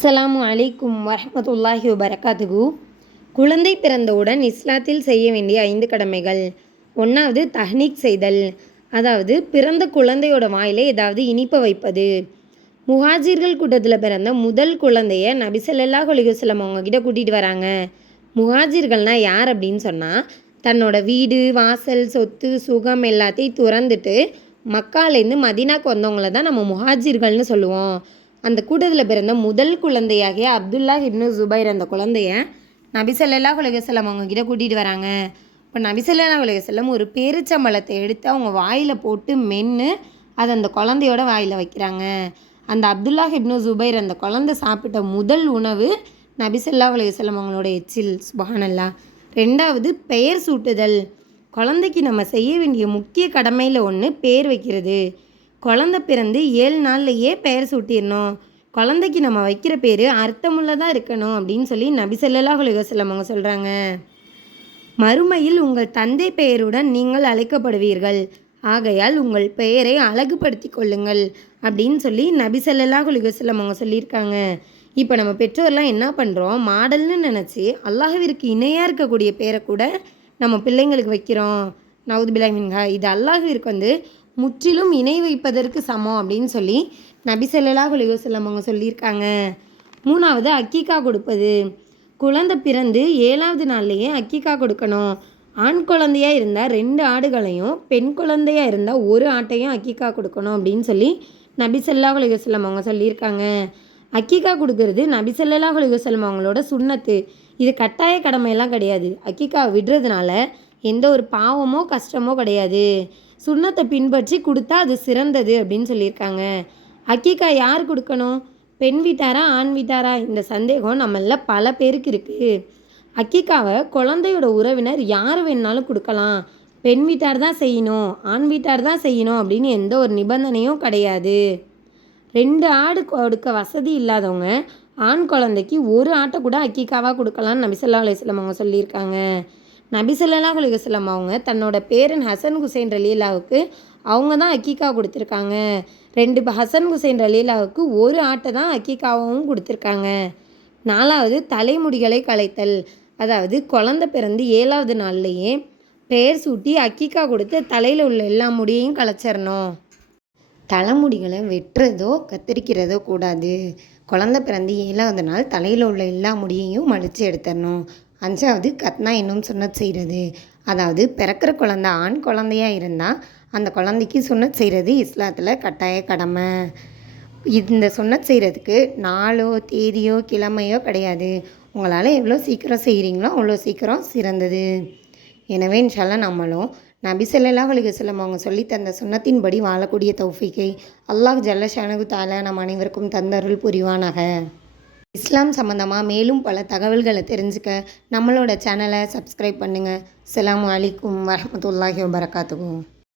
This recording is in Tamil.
அஸ்ஸலாமு அலைக்கும் வரஹ்மத்துல்லாஹி வபரகாத்துஹு. குழந்தை பிறந்தவுடன் இஸ்லாத்தில் செய்ய வேண்டிய 5 கடமைகள். 1வது தஹ்னீக் செய்தல், அதாவது பிறந்த குழந்தையோட வாயில ஏதாவது இனிப்ப வைப்பது. முஹாஜிர்கள் கூட்டத்தில் பிறந்த முதல் குழந்தைய நபி ஸல்லல்லாஹு அலைஹி வஸல்லம் அவங்க கிட்ட கூட்டிகிட்டு வராங்க. முஹாஜிர்கள்னால் யார் அப்படின்னு சொன்னால், தன்னோட வீடு வாசல் சொத்து சுகம் எல்லாத்தையும் துறந்துட்டு மக்காலேருந்து மதீனாக்கு வந்தவங்கள தான் நம்ம முஹாஜிர்கள்னு சொல்லுவோம். அந்த கூட்டத்தில் பிறந்த முதல் குழந்தையாகிய அப்துல்லா இப்னு ஜுபைர் அந்த குழந்தைய நபி ஸல்லல்லாஹு அலைஹி வஸல்லம் அவங்க கிட்ட கூட்டிகிட்டு வராங்க. இப்போ நபி ஸல்லல்லாஹு அலைஹி வஸல்லம் ஒரு பேரிச்சம்பழத்தை எடுத்து அவங்க வாயில் போட்டு மென்று அதை அந்த குழந்தையோட வாயில் வைக்கிறாங்க. அந்த அப்துல்லா இப்னு ஜுபைர் அந்த குழந்தை சாப்பிட்ட முதல் உணவு நபி ஸல்லல்லாஹு அலைஹி வஸல்லம் அவங்களோட எச்சில். சுப்ஹானல்லாஹ். 2வது பெயர் சூட்டுதல். குழந்தைக்கு நம்ம செய்ய வேண்டிய முக்கிய கடமையில் ஒன்று பேர் வைக்கிறது. குழந்தை பிறந்து 7 நாள்லையே பெயர் சூட்டிடணும். குழந்தைக்கு நம்ம வைக்கிற பேர் அர்த்தமுள்ளதாக இருக்கணும் அப்படின்னு சொல்லி நபி ஸல்லல்லாஹு அலைஹி வஸல்லம் அவங்க சொல்கிறாங்க. மறுமையில் உங்கள் தந்தை பெயருடன் நீங்கள் அழைக்கப்படுவீர்கள், ஆகையால் உங்கள் பெயரை அழகுபடுத்தி கொள்ளுங்கள் அப்படின்னு சொல்லி நபி ஸல்லல்லாஹு அலைஹி வஸல்லம் அவங்க சொல்லியிருக்காங்க. இப்போ நம்ம பெற்றோர்லாம் என்ன பண்ணுறோம், மாடல்னு நினச்சி அல்லாஹ்விற்கு இணையாக இருக்கக்கூடிய பேரை கூட நம்ம பிள்ளைங்களுக்கு வைக்கிறோம். நவுது பில்லாஹி மின்ஹா. இது அல்லாஹ்விற்கு முற்றிலும் இணை வைப்பதற்கு சமம் அப்படின்னு சொல்லி நபி ஸல்லல்லாஹு அலைஹி வஸல்லம் அவங்க சொல்லியிருக்காங்க. 3வது அக்கீக்கா கொடுப்பது. குழந்தை பிறந்து 7வது நாள்லேயே அக்கீக்கா கொடுக்கணும். ஆண் குழந்தையாக இருந்தால் 2 ஆடுகளையும், பெண் குழந்தையாக இருந்தால் 1 ஆட்டையும் அக்கீக்கா கொடுக்கணும் அப்படின்னு சொல்லி நபி ஸல்லல்லாஹு அலைஹி வஸல்லம் அவங்க சொல்லியிருக்காங்க. அக்கீக்கா கொடுக்கறது நபி ஸல்லல்லாஹு அலைஹி வஸல்லம் அவங்களோட சுன்னத்து. இது கட்டாய கடமையெல்லாம் கிடையாது. அக்கீக்காவை விடுறதுனால எந்த ஒரு பாவமோ கஷ்டமோ கிடையாது. சுன்னத்தை பின்பற்றி கொடுத்தா அது சிறந்தது அப்படின்னு சொல்லியிருக்காங்க. அக்கீக்கா யார் கொடுக்கணும், பெண் வீட்டாரா ஆண் வீட்டாரா, இந்த சந்தேகம் நம்மள பல பேருக்கு இருக்குது. அக்கீக்காவை குழந்தையோட உறவினர் யார் வேணுனாலும் கொடுக்கலாம். பெண் வீட்டார் தான் செய்யணும், ஆண் வீட்டார் தான் செய்யணும் அப்படின்னு எந்த ஒரு நிபந்தனையும் கிடையாது. 2 ஆடு கொடுக்க வசதி இல்லாதவங்க ஆண் குழந்தைக்கு 1 ஆட்டை கூட அக்கீக்காவாக கொடுக்கலான்னு நபி ஸல்லல்லாஹு அலைஹி வஸல்லம் அவங்க சொல்லியிருக்காங்க. நபி ஸல்லல்லாஹு அலைஹி வஸல்லம் அவங்க தன்னோட பேரன் ஹசன் ஹுசைன் ரலியல்லாஹுக்கு அவங்க தான் அக்கீக்கா கொடுத்துருக்காங்க. 2 ஹசன் ஹுசைன் ரலியல்லாஹுக்கு 1 ஆட்டை தான் அக்கீக்காவும் கொடுத்துருக்காங்க. 4வது தலைமுடிகளை களைத்தல். அதாவது குழந்தை பிறந்து 7வது நாள்லையே பெயர் சூட்டி அக்கீக்கா கொடுத்து தலையில் உள்ள எல்லா முடியையும் களைச்சிடணும். தலைமுடிகளை வெட்டுறதோ கத்தரிக்கிறதோ கூடாது. குழந்தை பிறந்து 7வது நாள் தலையில் உள்ள எல்லா முடியையும் மடித்து எடுத்துடணும். 5வது கத்னா என்னும் சுன்னத் செய்கிறது. அதாவது பிறக்கிற குழந்தை ஆண் குழந்தையாக இருந்தால் அந்த குழந்தைக்கு சுன்னத் செய்கிறது இஸ்லாத்தில் கட்டாய கடமை. இந்த சுன்னத் செய்கிறதுக்கு நாளோ தேதியோ கிழமையோ கிடையாது. உங்களால் எவ்வளோ சீக்கிரம் செய்கிறீங்களோ அவ்வளோ சீக்கிரம் சிறந்தது. எனவே இன்ஷால்லாஹ் நம்மளும் நபி ஸல்லல்லாஹு அலைஹி வஸல்லம் அவங்க சொல்லி தந்த சுன்னத்தின்படி வாழக்கூடிய தௌஃபீக்கை அல்லாஹ் ஜல்ல ஷானஹு தஆலா நம் அனைவருக்கும் தந்தருள் புரிவானாக. இஸ்லாம் சம்மந்தமாக மேலும் பல தகவல்களை தெரிஞ்சுக்க நம்மளோட சேனலை சப்ஸ்கிரைப் பண்ணுங்கள். அஸ்ஸலாமு அலைக்கும் வரஹ்மத்துல்லாஹி வபரகாத்துஹு.